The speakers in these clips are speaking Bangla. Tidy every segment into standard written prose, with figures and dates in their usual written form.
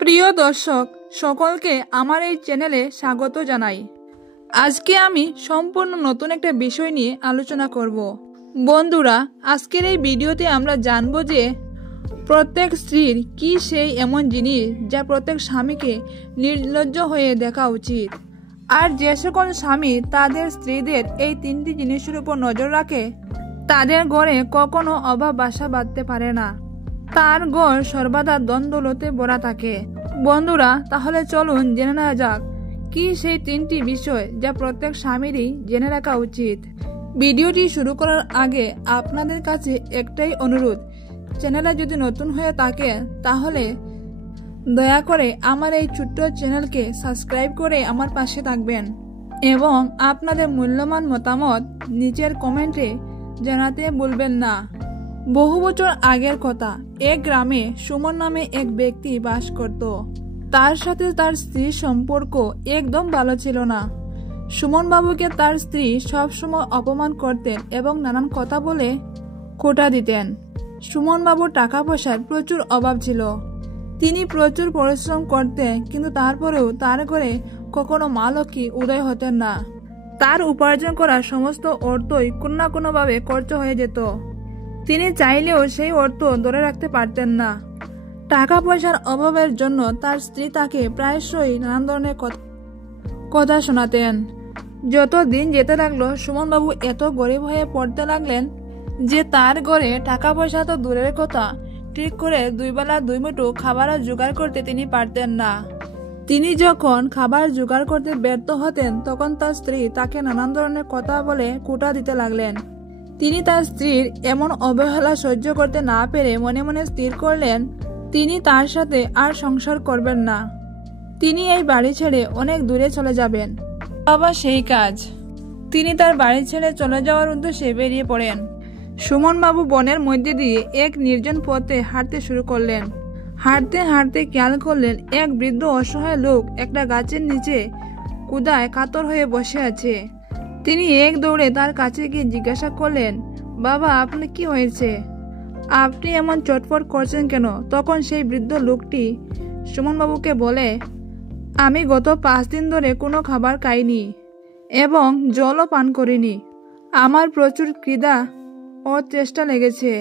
প্রিয় দর্শক সকলকে আমার এই চ্যানেলে স্বাগত জানাই। আজকে আমি সম্পূর্ণ নতুন একটা বিষয় নিয়ে আলোচনা করব। বন্ধুরা, আজকের এই ভিডিওতে আমরা জানব যে প্রত্যেক স্ত্রীর কি সেই এমন জিনিস যা প্রত্যেক স্বামীকে নির্লজ্জ হয়ে দেখা উচিত। আর যে সকল স্বামী তাদের স্ত্রীদের এই তিনটি জিনিসের উপর নজর রাখে তাদের ঘরে কখনো অভাব বাসা বাঁধতে পারে না, তার ঘর সর্বদা দ্বন্দ্বলতে ভরা থাকে। বন্ধুরা, তাহলে চলুন জেনে নেওয়া যাক কি সেই তিনটি বিষয় যা প্রত্যেক স্বামীরই জেনে রাখা উচিত। ভিডিওটি শুরু করার আগে আপনাদের কাছে একটাই অনুরোধ, চ্যানেলে যদি নতুন হয়ে থাকে তাহলে দয়া করে আমার এই ছোট্ট চ্যানেলকে সাবস্ক্রাইব করে আমার পাশে থাকবেন এবং আপনাদের মূল্যবান মতামত নিচের কমেন্টে জানাতে ভুলবেন না। বহু বছর আগের কথা, এক গ্রামে সুমন নামে এক ব্যক্তি বাস করত। তার সাথে তার স্ত্রীর সম্পর্ক একদম ভালো ছিল না। সুমন বাবুকে তার স্ত্রী সবসময় অপমান করতেন এবং নানান কথা বলে খোঁটা দিতেন। সুমন বাবুর টাকা পয়সার প্রচুর অভাব ছিল। তিনি প্রচুর পরিশ্রম করতেন, কিন্তু তারপরেও তার ঘরে কখনো মা লক্ষ্মী উদয় হতেন না। তার উপার্জন করা সমস্ত অর্থই কোনো না কোনোভাবে খরচ হয়ে যেত। তিনি চাইলেও সেই অর্থ ধরে রাখতে পারতেন না। টাকা পয়সার অভাবের জন্য তার স্ত্রী তাকে প্রায়শই নানান ধরনের কথা শোনাতেন। যত দিন যেতে লাগলো সুমন বাবু এত গরিব হয়ে পড়তে লাগলেন যে তার ঘরে টাকা পয়সা তো দূরের কথা, ঠিক করে দুই বেলা দুই মুঠো খাবার জোগাড় করতে তিনি পারতেন না। তিনি যখন খাবার জোগাড় করতে ব্যর্থ হতেন তখন তার স্ত্রী তাকে নানান ধরনের কথা বলে খোঁটা দিতে লাগলেন। তিনি তার স্ত্রীর এমন অবহেলা সহ্য করতে না পেরে মনে মনে স্থির করলেন তিনি তার সাথে আর সংসার করবেন না। তিনি এই বাড়ি ছেড়ে অনেক দূরে চলে যাবেন। আবার সেই কাজ, তিনি তার বাড়ি ছেড়ে চলে যাওয়ার উদ্দেশ্যে বেরিয়ে পড়েন। সুমন বাবু বনের মধ্যে দিয়ে এক নির্জন পথে হাঁটতে শুরু করলেন। হাঁটতে হাঁটতে খেয়াল করলেন এক বৃদ্ধ অসহায় লোক একটা গাছের নিচে ক্ষুধায় কাতর হয়ে বসে আছে। তিনি এক দৌড়ে তার কাছে গিয়ে জিজ্ঞাসা করলেন, বাবা, আপনার কি হয়েছে? আপনি এমন চটপট করছেন কেন? তখন সেই বৃদ্ধ লোকটি সুমনবাবুকে বলে, আমি গত 5 দিন ধরে কোনো খাবার খাইনি এবং জলও পান করিনি। আমার প্রচুর খিদা ও চেষ্টা লেগেছে।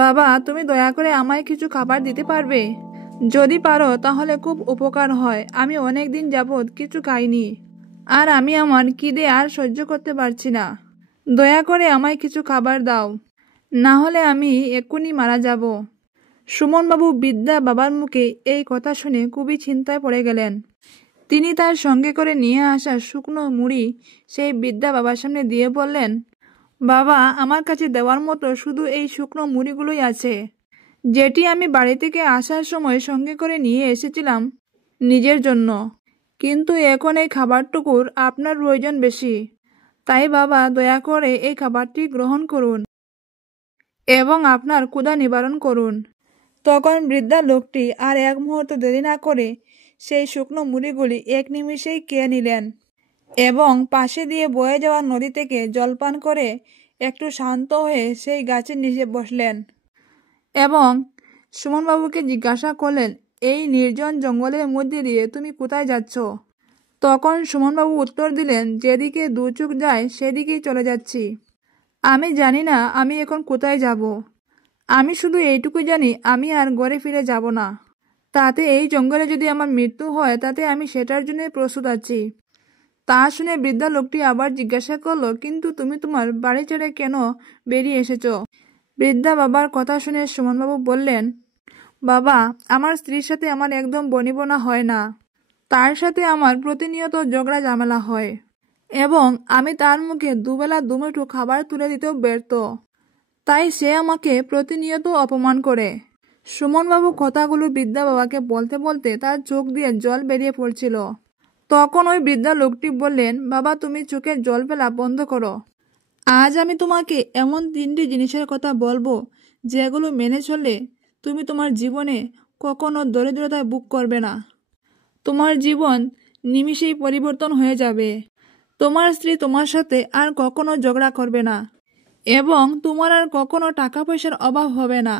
বাবা, তুমি দয়া করে আমায় কিছু খাবার দিতে পারবে? যদি পারো তাহলে খুব উপকার হয়। আমি অনেক দিন যাবৎ কিছু খাইনি আর আমি আমার খিদে আর সহ্য করতে পারছি না। দয়া করে আমায় কিছু খাবার দাও, না হলে আমি এক্ষুনি মারা যাব। সুমনবাবু বৃদ্ধা বাবার মুখে এই কথা শুনে খুবই চিন্তায় পড়ে গেলেন। তিনি তার সঙ্গে করে নিয়ে আসা শুকনো মুড়ি সেই বৃদ্ধা বাবার সামনে দিয়ে বললেন, বাবা, আমার কাছে দেওয়ার মতো শুধু এই শুকনো মুড়িগুলোই আছে, যেটি আমি বাড়ি থেকে আসার সময় সঙ্গে করে নিয়ে এসেছিলাম নিজের জন্য। কিন্তু এখন এই খাবারটুকুর আপনার প্রয়োজন বেশি। তাই বাবা, দয়া করে এই খাবারটি গ্রহণ করুন এবং আপনার ক্ষুধা নিবারণ করুন। তখন বৃদ্ধা লোকটি আর এক মুহূর্ত দেরি না করে সেই শুকনো মুড়িগুলি এক নিমিষেই খেয়ে নিলেন এবং পাশে দিয়ে বয়ে যাওয়া নদী থেকে জলপান করে একটু শান্ত হয়ে সেই গাছের নিচে বসলেন এবং সুমনবাবুকে জিজ্ঞাসা করলেন, এই নির্জন জঙ্গলের মধ্যে দিয়ে তুমি কোথায় যাচ্ছ? তখন সুমনবাবু উত্তর দিলেন, যেদিকে দু চোখ যায় সেদিকেই চলে যাচ্ছি। আমি জানি না আমি এখন কোথায় যাব। আমি শুধু এইটুকু জানি আমি আর ঘরে ফিরে যাব না। তাতে এই জঙ্গলে যদি আমার মৃত্যু হয় তাতে আমি সেটার জন্য প্রস্তুত আছি। তা শুনে বৃদ্ধা লোকটি আবার জিজ্ঞাসা করলো, কিন্তু তুমি তোমার বাড়ি ছেড়ে কেন বেরিয়ে এসেছ? বৃদ্ধা বাবার কথা শুনে সুমনবাবু বললেন, বাবা, আমার স্ত্রীর সাথে আমার একদম বনিবনা হয় না। তার সাথে আমার প্রতিনিয়ত ঝগড়া ঝামেলা হয় এবং আমি তার মুখে দুবেলা দুমুঠো খাবার তুলে দিতেও ব্যর্থ। তাই সে আমাকে প্রতিনিয়ত অপমান করে। সুমনবাবু কথাগুলো বৃদ্ধা বাবাকে বলতে বলতে তার চোখ দিয়ে জল বেরিয়ে পড়ছিল। তখন ওই বৃদ্ধা লোকটি বললেন, বাবা, তুমি চোখের জল ফেলা বন্ধ করো। আজ আমি তোমাকে এমন 3টি জিনিসের কথা বলবো যেগুলো মেনে চললে তুমি তোমার জীবনে কখনো দরিদ্রতায় ভোগ করবে না। তোমার জীবন নিমিষেই পরিবর্তন হয়ে যাবে। তোমার স্ত্রী তোমার সাথে আর কখনো ঝগড়া করবে না এবং তোমার আর কখনো টাকা পয়সার অভাব হবে না।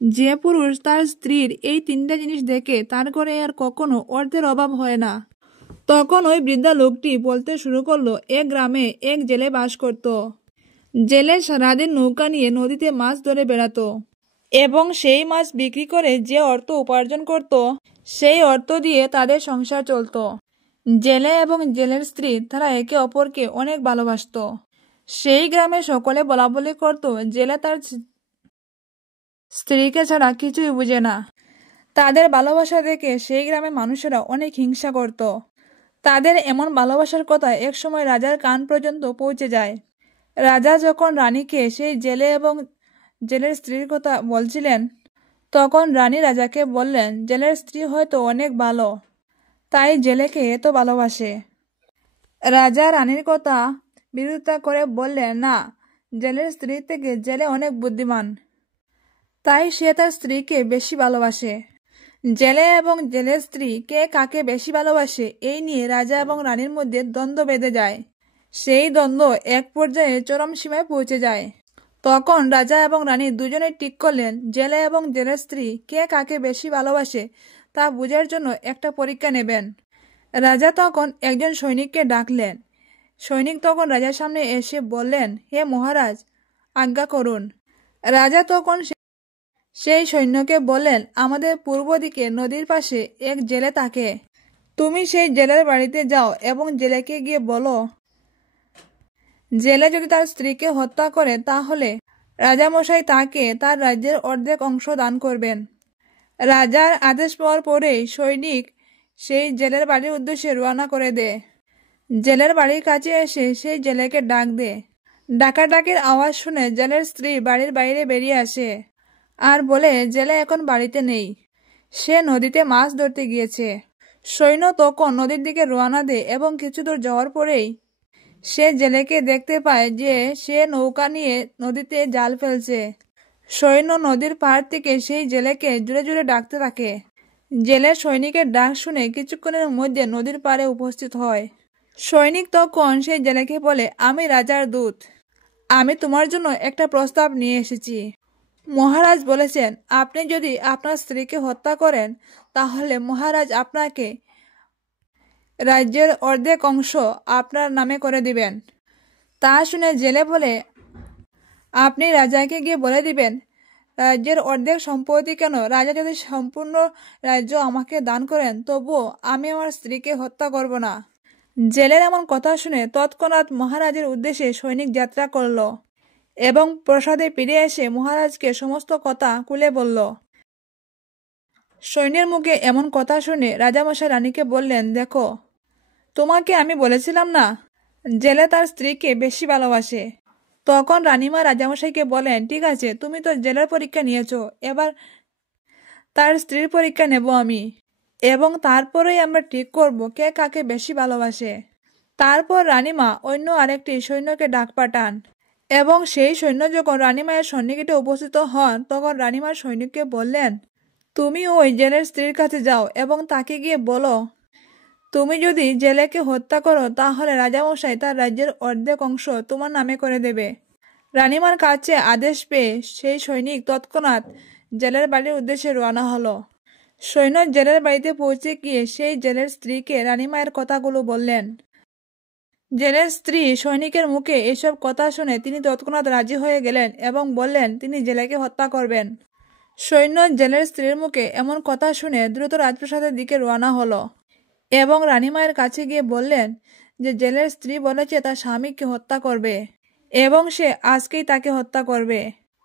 যে পুরুষ তার স্ত্রীর এই তিনটা জিনিস দেখে তার ঘরে আর কখনো অর্থের অভাব হয় না। তখন ওই বৃদ্ধা লোকটি বলতে শুরু করলো, এক গ্রামে এক জেলে বাস করত। জেলে সারাদিন নৌকা নিয়ে নদীতে মাছ ধরে বেড়াতো এবং সেই মাছ বিক্রি করে যে অর্থ উপার্জন করত সেই অর্থ দিয়ে তাদের সংসার চলত। জেলে এবং জেলের স্ত্রী তারা একে অপরকে অনেক ভালোবাসত। সেই গ্রামে সকলে বলাবলি করত, জেলে তার স্ত্রীকে ছাড়া কিছুই বুঝে না। তাদের ভালোবাসা দেখে সেই গ্রামের মানুষেরা অনেক হিংসা করত। তাদের এমন ভালোবাসার কথা একসময় রাজার কান পর্যন্ত পৌঁছে যায়। রাজা যখন রানীকে সেই জেলে এবং জেলের স্ত্রীর কথা বলছিলেন, তখন রানী রাজাকে বললেন, জেলের স্ত্রী হয়তো অনেক ভালো, তাই জেলেকে এত ভালোবাসে। রাজা রানীর কথা বিরোধিতা করে বললেন, না, জেলের স্ত্রী থেকে জেলে অনেক বুদ্ধিমান, তাই সে তার স্ত্রীকে বেশি ভালোবাসে। জেলে এবং জেলের স্ত্রী কে কাকে বেশি ভালোবাসে এই নিয়ে রাজা এবং রানীর মধ্যে দ্বন্দ্ব বেঁধে যায়। সেই দ্বন্দ্ব এক পর্যায়ে চরম সীমায় পৌঁছে যায়। তখন রাজা এবং রানী দুজনে ঠিক করলেন, জেলে এবং জেলের স্ত্রী কে কাকে বেশি ভালোবাসে তা বোঝার জন্য একটা পরীক্ষা নেবেন। রাজা তখন একজন সৈনিককে ডাকলেন। সৈনিক তখন রাজার সামনে এসে বললেন, হে মহারাজ, আজ্ঞা করুন। রাজা তখন সেই সৈন্যকে বললেন, আমাদের পূর্ব দিকে নদীর পাশে এক জেলে থাকে। তুমি সেই জেলের বাড়িতে যাও এবং জেলেকে গিয়ে বলো, জেলে যদি তার স্ত্রীকে হত্যা করে তাহলে রাজামশাই তাকে তার রাজ্যের অর্ধেক অংশ দান করবেন। রাজার আদেশ পাওয়ার পরেই সৈনিক সেই জেলের বাড়ির উদ্দেশ্যে রওনা করে দেয়। জেলের বাড়ির কাছে এসে সেই জেলেকে ডাক দেয়। ডাকাডাকির আওয়াজ শুনে জেলের স্ত্রী বাড়ির বাইরে বেরিয়ে আসে আর বলে, জেলে এখন বাড়িতে নেই, সে নদীতে মাছ ধরতে গিয়েছে। সৈন্য তখন নদীর দিকে রওনা দেয় এবং কিছু দূর যাওয়ার পরেই সে জেলেকে দেখতে পায় যে সে নৌকা নিয়ে নদীতে জাল ফেলছে। সৈন্য নদীর পাড় থেকে সেই জেলেকে জোরে জোরে ডাকতে থাকে। জেলে সৈনিকের ডাক শুনে কিছুক্ষণের মধ্যে নদীর পাড়ে উপস্থিত হয়। সৈনিক তখন সেই জেলেকে বলে, আমি রাজার দূত, আমি তোমার জন্য একটা প্রস্তাব নিয়ে এসেছি। মহারাজ বলেছেন, আপনি যদি আপনার স্ত্রীকে হত্যা করেন তাহলে মহারাজ আপনাকে রাজ্যের অর্ধেক অংশ আপনার নামে করে দিবেন। তা শুনে জেলে বলে, আপনি রাজাকে গিয়ে বলে দিবেন, রাজ্যের অর্ধেক সম্পত্তি কেন, রাজা যদি সম্পূর্ণ রাজ্য আমাকে দান করেন তবুও আমি আমার স্ত্রীকে হত্যা করব না। জেলের এমন কথা শুনে তৎক্ষণাৎ মহারাজের উদ্দেশ্যে সৈনিক যাত্রা করল এবং প্রাসাদে ফিরে এসে মহারাজকে সমস্ত কথা খুলে বলল। সৈন্যের মুখে এমন কথা শুনে রাজামশাই রানীকে বললেন, দেখো, তোমাকে আমি বলেছিলাম না জেলে তার স্ত্রীকে বেশি ভালোবাসে। তখন রানীমা রাজামশাইকে বলেন, ঠিক আছে, তুমি তো জেলের পরীক্ষা নিয়েছো, এবার তার স্ত্রীর পরীক্ষা নেব আমি, এবং তারপরেই আমরা ঠিক করব কে কাকে বেশি ভালোবাসে। তারপর রানীমা অন্য আরেকটি সৈন্যকে ডাক পাঠান এবং সেই সৈন্য যখন রানীমায়ের সন্নিকটে উপস্থিত হন তখন রানীমার সৈনিককে বললেন, তুমি ওই জেলের স্ত্রীর কাছে যাও এবং তাকে গিয়ে বলো, তুমি যদি জেলেকে হত্যা করো তাহলে রাজামশাই তার রাজ্যের অর্ধেক অংশ তোমার নামে করে দেবে। রানীমার কাছে আদেশ পেয়ে সেই সৈনিক তৎক্ষণাৎ জেলের বাড়ির উদ্দেশ্যে রওনা হলো। সৈন্য জেলের বাড়িতে পৌঁছে গিয়ে সেই জেলের স্ত্রীকে রানীমায়ের কথাগুলো বললেন। জেলের স্ত্রী সৈনিকের মুখে এসব কথা শুনে তিনি তৎক্ষণাৎ রাজি হয়ে গেলেন এবং বললেন তিনি জেলেকে হত্যা করবেন। সৈন্য জেলের স্ত্রীর মুখে এমন কথা শুনে দ্রুত রাজপ্রাসাদের দিকে রওনা হলো এবং রানীমায়ের কাছে গিয়ে বললেন যে জেলের স্ত্রী বলেছে তার স্বামীকে হত্যা করবে এবং সে আজকেই তাকে হত্যা করবে।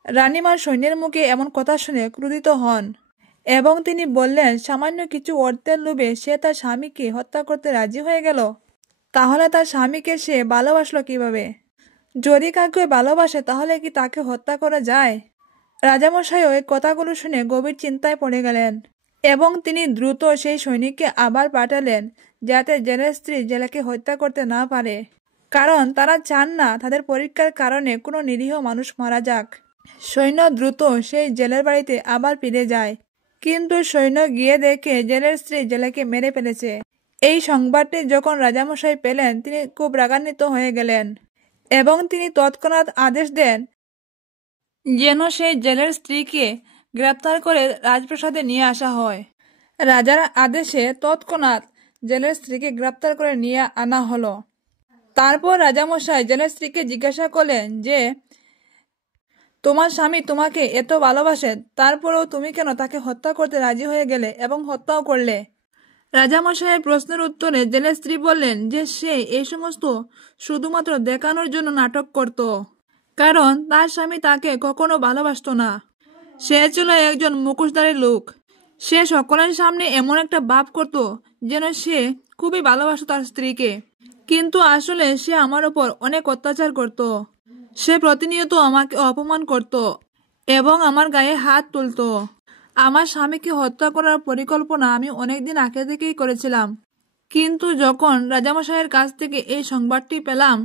রানীমার সৈন্যের মুখে এমন কথা শুনে ক্রোধিত হন এবং তিনি বললেন, সামান্য কিছু অর্থের লোভে সে তার স্বামীকে হত্যা করতে রাজি হয়ে গেল, তাহলে তার স্বামীকে সে ভালোবাসলো কিভাবে? যদি কাউকে ভালোবাসে তাহলে কি তাকে হত্যা করা যায়? রাজামশাই ওই কথাগুলো শুনে গভীর চিন্তায় পড়ে গেলেন এবং তিনি দ্রুত সেই সৈনিককে আবার পাঠালেন যাতে জেলের স্ত্রী জেলেকে হত্যা করতে না পারে, কারণ তারা চান না তাদের পরীক্ষার কারণে কোনো নিরীহ মানুষ মারা যাক। সৈন্য দ্রুত সেই জেলের বাড়িতে আবার ফিরে যায়, কিন্তু সৈন্য গিয়ে দেখে জেলের স্ত্রী জেলেকে মেরে ফেলেছে। এই সংবাদটি যখন রাজামশাই পেলেন তিনি খুব রাগান্বিত হয়ে গেলেন এবং তিনি তৎক্ষণাৎ আদেশ দেন যেন সেই জেলের স্ত্রীকে গ্রেপ্তার করে রাজপ্রাসাদে নিয়ে আসা হয়। রাজার আদেশে তৎক্ষণাৎ জেলের স্ত্রীকে গ্রেপ্তার করে নিয়ে আনা হলো। তারপর রাজামশাই জেলের স্ত্রীকে জিজ্ঞাসা করলেন যে, তোমার স্বামী তোমাকে এত ভালোবাসে, তারপরেও তুমি কেন তাকে হত্যা করতে রাজি হয়ে গেলে এবং হত্যাও করলে? রাজামশাইয়ের প্রশ্নের উত্তরে জেলের স্ত্রী বললেন যে সে এই সমস্ত শুধুমাত্র দেখানোর জন্য নাটক করত, কারণ তার স্বামী তাকে কখনো ভালোবাসত না। সে ছিল একজন মুখোশধারী লোক। সে সকলের সামনে এমন একটা ভাব করত যেন সে খুবই ভালোবাসত তার স্ত্রীকে, কিন্তু আসলে সে আমার উপর অনেক অত্যাচার করত। সে প্রতিনিয়ত আমাকে অপমান করত এবং আমার গায়ে হাত তুলত। আমার স্বামীকে হত্যা করার পরিকল্পনা আমি অনেকদিন আগে থেকেই করেছিলাম, কিন্তু যখন রাজামশাইয়ের কাছ থেকে এই সংবাদটি পেলাম,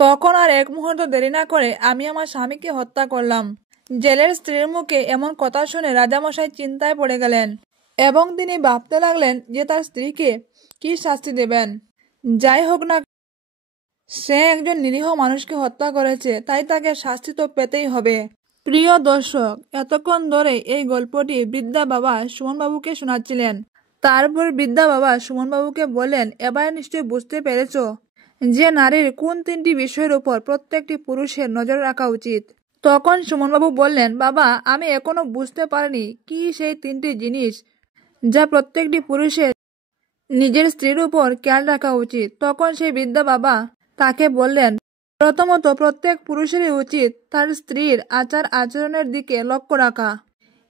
তখন আর এক মুহূর্ত দেরি না করে আমি আমার স্বামীকে হত্যা করলাম। জেলের স্ত্রীর মুখে এমন কথা শুনে রাজামশাই চিন্তায় পড়ে গেলেন এবং তিনি ভাবতে লাগলেন যে তার স্ত্রীকে কি শাস্তি দেবেন। যাই হোক না, সে একজন নিরীহ মানুষকে হত্যা করেছে, তাই তাকে শাস্তি তো পেতেই হবে। প্রিয় দর্শক, এতক্ষণ ধরে এই গল্পটি বৃদ্ধা বাবা সুমনবাবুকে শোনাচ্ছিলেন। তারপর বৃদ্ধা বাবা সুমনবাবুকে বললেন, এবার নিশ্চয়ই বুঝতে পেরেছ যে নারীর কোন 3টি বিষয়ের উপর প্রত্যেকটি পুরুষের নজর রাখা উচিত। তখন সুমনবাবু বললেন, বাবা, আমি এখনো বুঝতে পারিনি কি সেই 3টি জিনিস যা প্রত্যেকটি পুরুষের নিজের স্ত্রীর উপর খেয়াল রাখা উচিত। তখন সেই বৃদ্ধা বাবা তাকে বললেন, প্রথমত, প্রত্যেক পুরুষেরই উচিত তার স্ত্রীর আচার আচরণের দিকে লক্ষ্য রাখা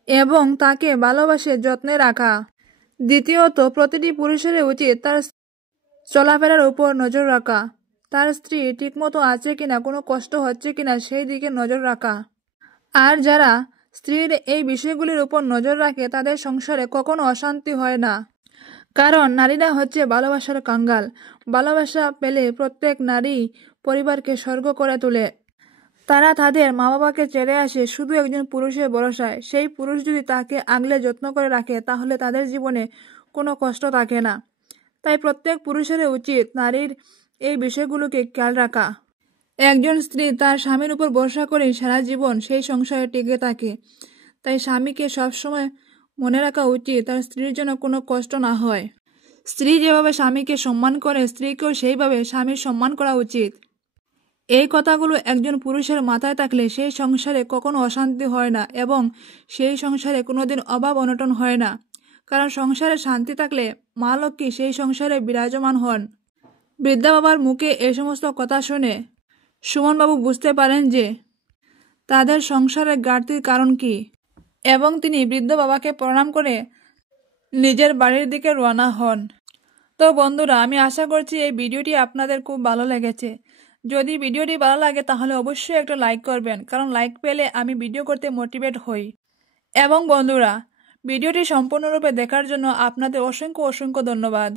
এবং তাকে ভালোবাসে যত্নে রাখা। দ্বিতীয়ত, প্রতিটি পুরুষেরই উচিত তার চলাফেরার উপর নজর রাখা, তার স্ত্রী ঠিকমতো আছে কিনা, কোনো কষ্ট হচ্ছে কিনা সেই দিকে নজর রাখা। আর যারা স্ত্রীর এই বিষয়গুলির উপর নজর রাখে তাদের সংসারে কখনো অশান্তি হয় না, কারণ নারীরা হচ্ছে ভালোবাসার কাঙ্গাল। ভালোবাসা পেলে প্রত্যেক নারী পরিবারকে স্বর্গ করে তোলে। তারা তাদের মা বাবাকে ছেড়ে আসে শুধু একজন পুরুষের ভরসায়। সেই পুরুষ যদি তাকে আগলে যত্ন করে রাখে তাহলে তাদের জীবনে কোনো কষ্ট থাকে না। তাই প্রত্যেক পুরুষের উচিত নারীর এই বিষয়গুলোকে খেয়াল রাখা। একজন স্ত্রী তার স্বামীর উপর ভরসা করে সারা জীবন সেই সংসারে টিকে থাকে। তাই স্বামীকে সবসময় মনে রাখা উচিত তার স্ত্রীর জন্য কোনো কষ্ট না হয়। স্ত্রী যেভাবে স্বামীকে সম্মান করে, স্ত্রীকেও সেইভাবে স্বামীর সম্মান করা উচিত। এই কথাগুলো একজন পুরুষের মাথায় থাকলে সেই সংসারে কখনো অশান্তি হয় না এবং সেই সংসারে কোনোদিন অভাব অনটন হয় না, কারণ সংসারে শান্তি থাকলে মা লক্ষ্মী সেই সংসারে বিরাজমান হন। বৃদ্ধা বাবার মুখে এই সমস্ত কথা শুনে সুমনবাবু বুঝতে পারেন যে তাদের সংসারের ঘাটতির কারণ কি, এবং তিনি বৃদ্ধ বাবাকে প্রণাম করে নিজের বাড়ির দিকে রওনা হন। তো বন্ধুরা, আমি আশা করছি এই ভিডিওটি আপনাদের খুব ভালো লেগেছে। যদি ভিডিওটি ভালো লাগে তাহলে অবশ্যই একটা লাইক করবেন, কারণ লাইক পেলে আমি ভিডিও করতে মোটিভেট হই। এবং বন্ধুরা, ভিডিওটি সম্পূর্ণরূপে দেখার জন্য আপনাদের অসংখ্য অসংখ্য ধন্যবাদ।